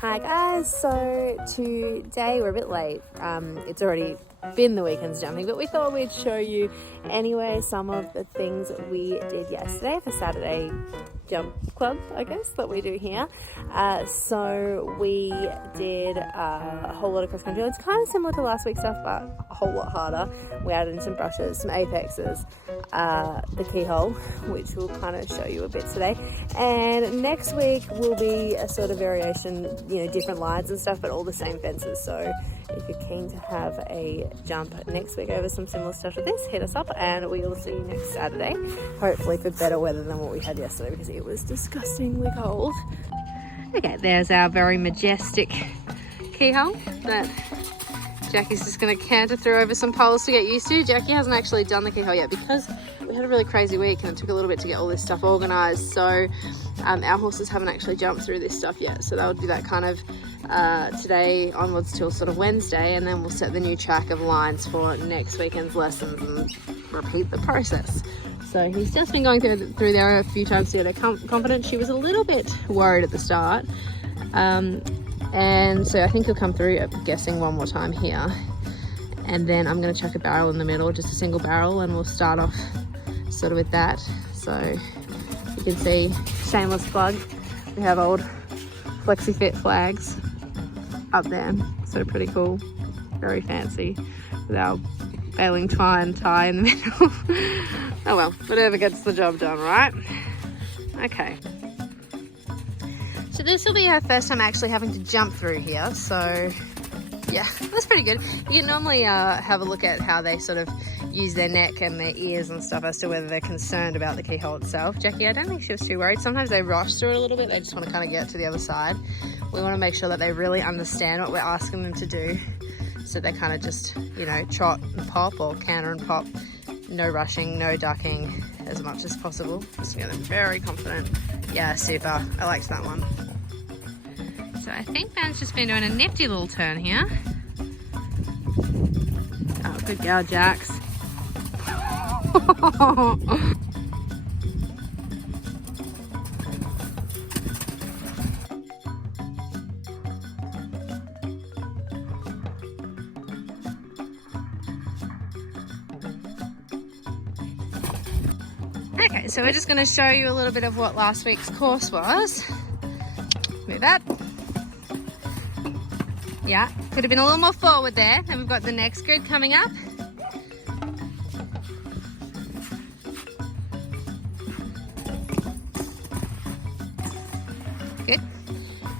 Hi guys, so today we're a bit late. It's already been the weekend's jumping, but we thought we'd show you anyway some of the things we did yesterday for Saturday Jump Club, I guess, that we do here. So we did a whole lot of cross country. It's kind of similar to last week's stuff, but a whole lot harder. We added in some brushes, some apexes, the keyhole, which we'll kind of show you a bit today. And next week will be a sort of variation, you know, different lines and stuff, but all the same fences. So if you're keen to have a jump next week over some similar stuff to this, hit us up and we will see you next Saturday, hopefully for better weather than what we had yesterday, because it was disgustingly cold. Okay, there's our very majestic keyhole that Jackie's just going to canter through over some poles to get used to. Jackie hasn't actually done the keyhole yet because we had a really crazy week and it took a little bit to get all this stuff organised. So our horses haven't actually jumped through this stuff yet. So they'll do that kind of today onwards till sort of Wednesday, and then we'll set the new track of lines for next weekend's lessons and repeat the process. So he's just been going through there a few times to get her confident. She was a little bit worried at the start. And so I think he'll come through, I'm guessing, one more time here. And then I'm going to chuck a barrel in the middle, just a single barrel, and we'll start off sort of with that. So you can see, shameless plug, we have old FlexiFit flags up there. So pretty cool, very fancy, with our baling twine tie in the middle. Oh well, whatever gets the job done, right? Okay. So this will be our first time actually having to jump through here, so yeah, that's pretty good. You can normally have a look at how they sort of use their neck and their ears and stuff as to whether they're concerned about the keyhole itself. Jackie, I don't think she was too worried. Sometimes they rush through it a little bit. They just want to kind of get to the other side. We want to make sure that they really understand what we're asking them to do, so they kind of just, you know, trot and pop or canter and pop. No rushing, no ducking, as much as possible. Just to get them very confident. Yeah, super. I liked that one. So I think Ben's just been doing a nifty little turn here. Oh, good girl, Jax. Okay, so we're just going to show you a little bit of what last week's course was. Move up. Yeah, could have been a little more forward there. Then we've got the next grid coming up. Good.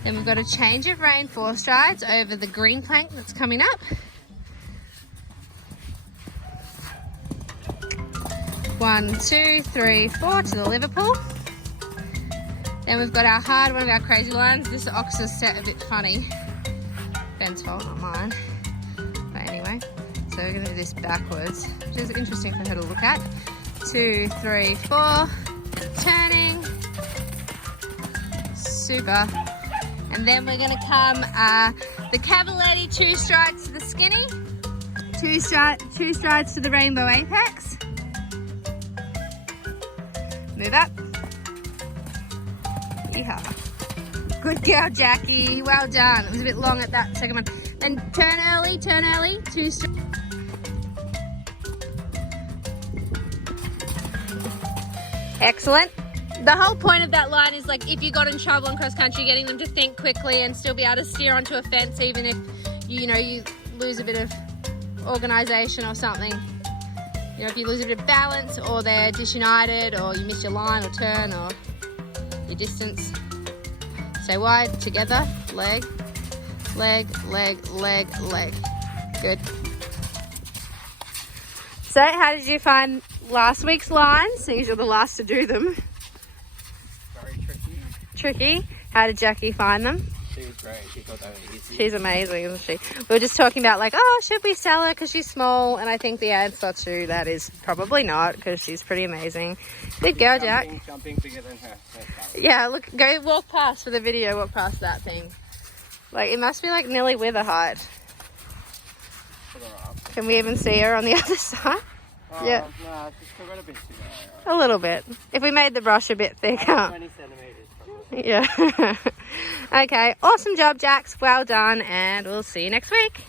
Then we've got a change of rein 4 strides over the green plank that's coming up. 1, 2, 3, 4 to the Liverpool. Then we've got our hard one of our crazy lines. This ox is set a bit funny. Ben's fault, not mine. But anyway, so we're going to do this backwards, which is interesting for her to look at. 2, 3, 4, turning. Super. And then we're going to come the Cavaletti 2 strides to the skinny, 2 strides to the rainbow apex. Move up. Yeehaw. Good girl, Jackie. Well done. It was a bit long at that second one. Then turn early, 2 strides. Excellent. The whole point of that line is, like, if you got in trouble in cross country, getting them to think quickly and still be able to steer onto a fence, even if you lose a bit of organisation or something. You know, if you lose a bit of balance, or they're disunited, or you miss your line or turn or your distance. Stay wide, together, leg, leg, leg, leg, leg. Good. So how did you find last week's lines? Seeing you're the last to do them. Very tricky. Tricky? How did Jackie find them? She was great. She thought they were easy. She's amazing, isn't she? We were just talking about, like, oh, should we sell her because she's small? And I think the answer to that is probably not, because she's pretty amazing. Good girl, Jack. Jumping bigger than her. Yeah, look, go walk past for the video, walk past that thing. Like, it must be like nearly with her height. Can we even see her on the other side? Yeah. No, she's still got a bit to go. A little bit. If we made the brush a bit thicker. 20 centimetres probably. Yeah. Okay, awesome job, Jax. Well done, and we'll see you next week.